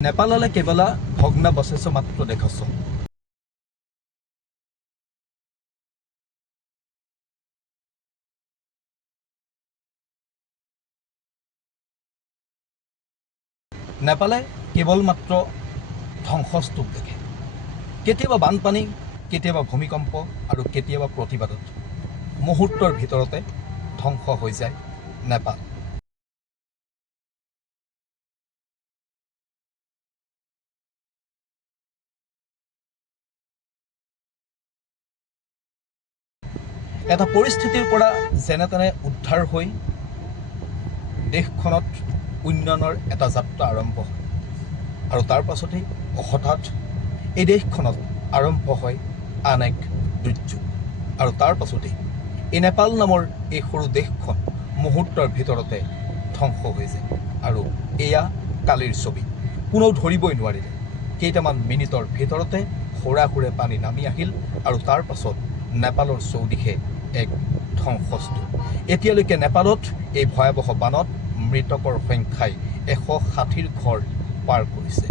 নেপাললৈ কেৱল ভগ্নাৱশেষ মাত্ৰ দেখাইছোঁ। নেপালে কেৱল মাত্ৰ ধ্বংসস্তূপ দেখে। কেতিয়াবা বানপানী, কেতিয়াবা ভূমিকম্প আৰু কেতিয়াবা প্ৰতিবাদত মুহূৰ্তৰ ভিতৰতে ধ্বংস হৈ যায় নেপাল। এটা পৰিস্থিতিৰ পৰা যেনে তেনে উদ্ধাৰ হৈ দেশখনত উন্নয়নৰ এটা যাত্ৰা আৰম্ভ হয় আৰু তাৰ পাছতেই হঠাৎ এই দেশখনত আৰম্ভ হয় আন এক দুৰ্যোগ আৰু তাৰ পাছতেই এই নেপাল নামৰ এই সৰু দেশখন মুহূৰ্তৰ ভিতৰতে ধ্বংস হৈ যায়। আৰু এয়া কালিৰ ছবি। কোনেও ধৰিবই নোৱাৰিলে। কেইটামান মিনিটৰ ভিতৰতে হুৰাহুৰে পানী নামি আহিল আৰু তাৰ পাছত নেপালৰ চৌদিশে এক ধ্বংসস্তূপ। এতিয়ালৈকে নেপালত এই ভয়াৱহ বানত মৃতকৰ সংখ্যাই 160ৰ ঘৰ পাৰ কৰিছে।